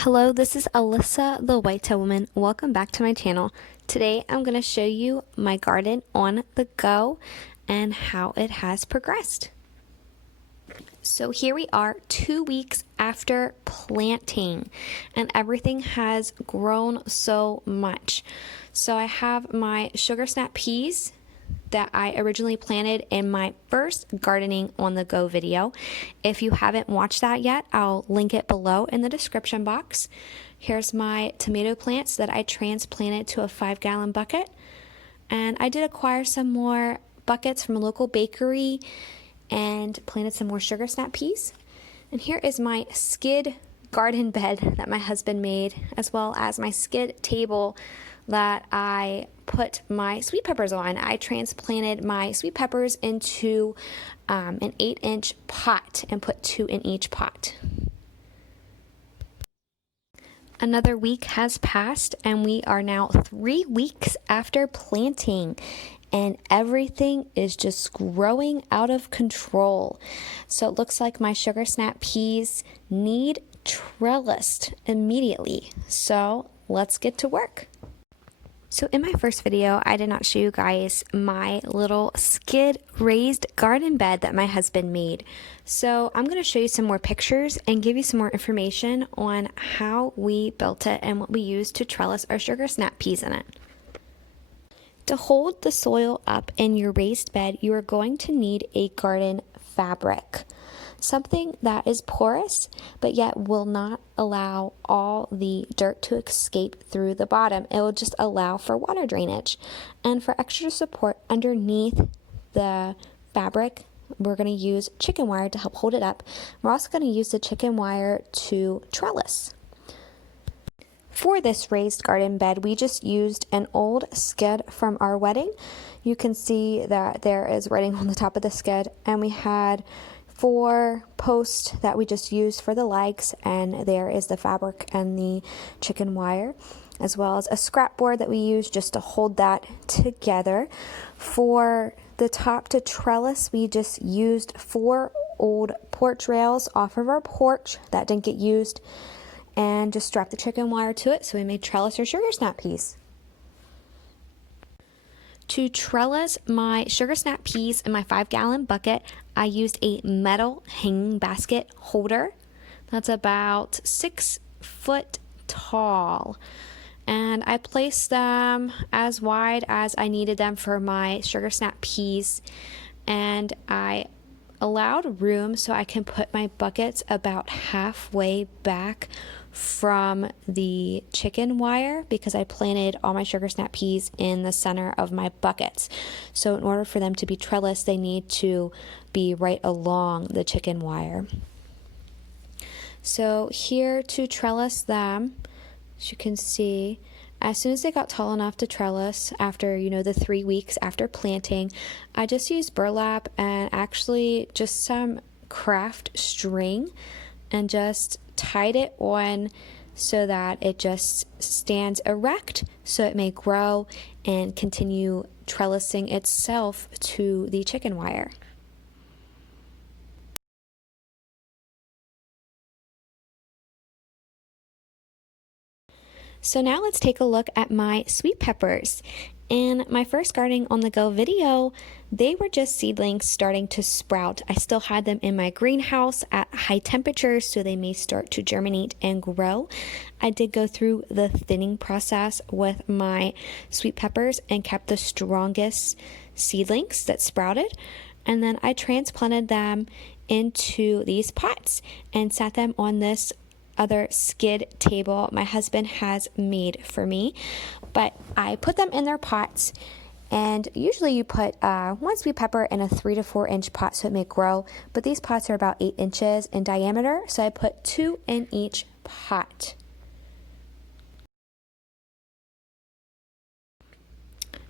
Hello, this is Alyssa, the White Tail Woman. Welcome back to my channel. Today I'm going to show you my garden on the go and how it has progressed. So here we are 2 weeks after planting and everything has grown so much. So I have my sugar snap peas that I originally planted in my first gardening on the go video. If you haven't watched that yet, I'll link it below in the description box. Here's my tomato plants that I transplanted to a 5-gallon bucket. And I did acquire some more buckets from a local bakery and planted some more sugar snap peas. And here is my skid garden bed that my husband made, as well as my skid table that I put my sweet peppers on. I transplanted my sweet peppers into an 8-inch pot and put 2 in each pot. Another week has passed and we are now 3 weeks after planting and everything is just growing out of control. So it looks like my sugar snap peas need trellised immediately. So let's get to work. So in my first video, I did not show you guys my little skid raised garden bed that my husband made. So I'm going to show you some more pictures and give you some more information on how we built it and what we used to trellis our sugar snap peas in it. To hold the soil up in your raised bed, you are going to need a garden fabric. Something that is porous, but yet will not allow all the dirt to escape through the bottom. It will just allow for water drainage. And for extra support underneath the fabric, we're going to use chicken wire to help hold it up. We're also going to use the chicken wire to trellis. For this raised garden bed, we just used an old skid from our wedding. You can see that there is writing on the top of the skid, and we had 4 posts that we just used for the legs, and there is the fabric and the chicken wire, as well as a scrap board that we used just to hold that together. For the top to trellis, we just used 4 old porch rails off of our porch that didn't get used and just strapped the chicken wire to it, so we made trellis or sugar snap peas. To trellis my sugar snap peas in my 5-gallon bucket, I used a metal hanging basket holder that's about 6 foot tall. And I placed them as wide as I needed them for my sugar snap peas. And I allowed room so I can put my buckets about halfway back from the chicken wire because I planted all my sugar snap peas in the center of my buckets. So in order for them to be trellised, they need to be right along the chicken wire. So here to trellis them, as you can see, as soon as they got tall enough to trellis after, the 3 weeks after planting, I just used burlap and actually just some craft string and just tied it on so that it just stands erect so it may grow and continue trellising itself to the chicken wire. So now let's take a look at my sweet peppers. In my first gardening on the go video, they were just seedlings starting to sprout. I still had them in my greenhouse at high temperatures, so they may start to germinate and grow. I did go through the thinning process with my sweet peppers and kept the strongest seedlings that sprouted. And then I transplanted them into these pots and sat them on this other skid table my husband has made for me, but I put them in their pots, and usually you put 1 sweet pepper in a 3 to 4 inch pot so it may grow, but these pots are about 8 inches in diameter, so I put 2 in each pot.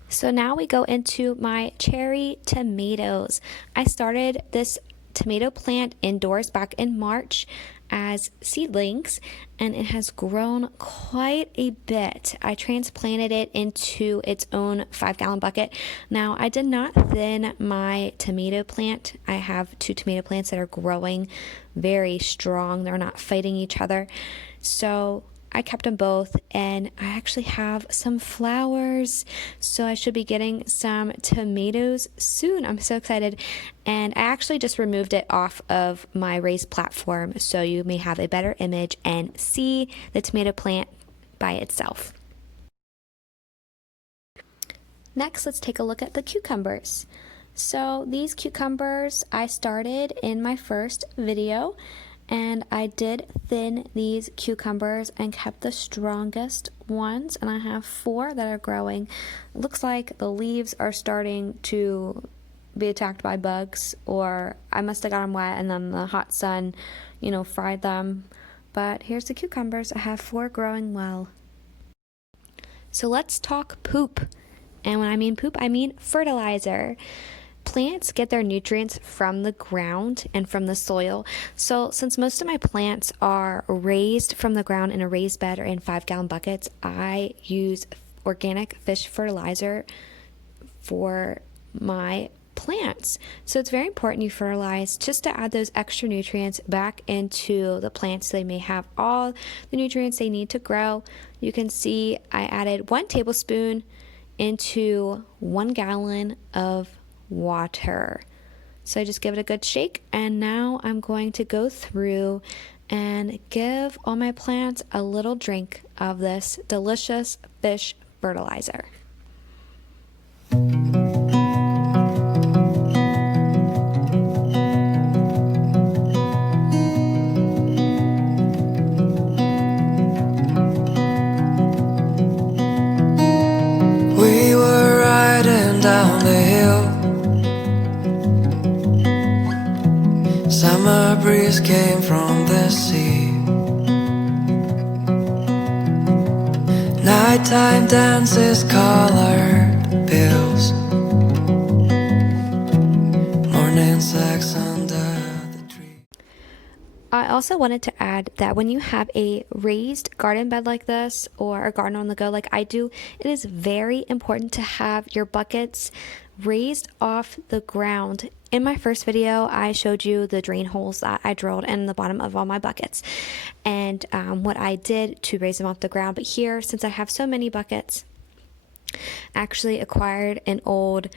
So now we go into my cherry tomatoes. I started this tomato plant indoors back in March as seedlings, and it has grown quite a bit. I transplanted it into its own 5-gallon bucket. Now, I did not thin my tomato plant. I have 2 tomato plants that are growing very strong. They're not fighting each other. So I kept them both, and I actually have some flowers, so I should be getting some tomatoes soon. I'm so excited. And I actually just removed it off of my raised platform so you may have a better image and see the tomato plant by itself. Next, let's take a look at the cucumbers. So these cucumbers I started in my first video, and I did thin these cucumbers and kept the strongest ones, and I have 4 that are growing. It looks like the leaves are starting to be attacked by bugs, or I must have got them wet and then the hot sun, fried them. But here's the cucumbers. I have 4 growing well. So let's talk poop. And when I mean poop, I mean fertilizer. Plants get their nutrients from the ground and from the soil. So since most of my plants are raised from the ground in a raised bed or in 5-gallon buckets, I use organic fish fertilizer for my plants. So it's very important you fertilize just to add those extra nutrients back into the plants so they may have all the nutrients they need to grow. You can see I added 1 tablespoon into 1 gallon of water. So I just give it a good shake, and now I'm going to go through and give all my plants a little drink of this delicious fish fertilizer. We were riding down the hill. Summer breeze came from the sea. Nighttime dances, colored pills. Morning sex under the tree. I also wanted to add that when you have a raised garden bed like this, or a garden on the go like I do, it is very important to have your buckets raised off the ground. In my first video, I showed you the drain holes that I drilled in the bottom of all my buckets and what I did to raise them off the ground. But here, since I have so many buckets, I actually acquired an old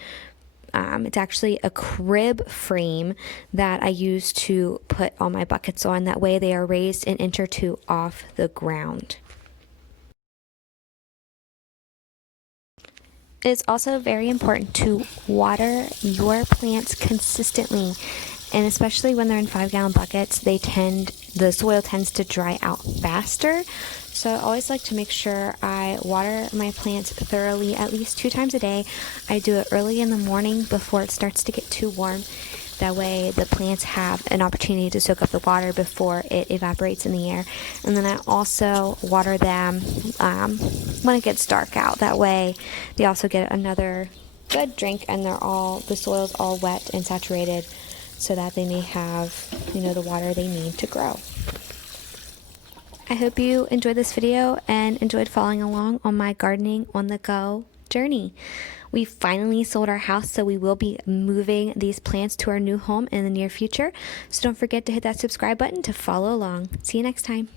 it's actually a crib frame that I use to put all my buckets on. That way they are raised an inch or 2 off the ground. It's also very important to water your plants consistently, and especially when they're in 5-gallon buckets, the soil tends to dry out faster. So I always like to make sure I water my plants thoroughly at least 2 times a day. I do it early in the morning before it starts to get too warm. That way the plants have an opportunity to soak up the water before it evaporates in the air. And then I also water them when it gets dark out. That way they also get another good drink, and the soil's all wet and saturated so that they may have, the water they need to grow. I hope you enjoyed this video and enjoyed following along on my gardening on the go journey. We finally sold our house, so we will be moving these plants to our new home in the near future. So don't forget to hit that subscribe button to follow along. See you next time.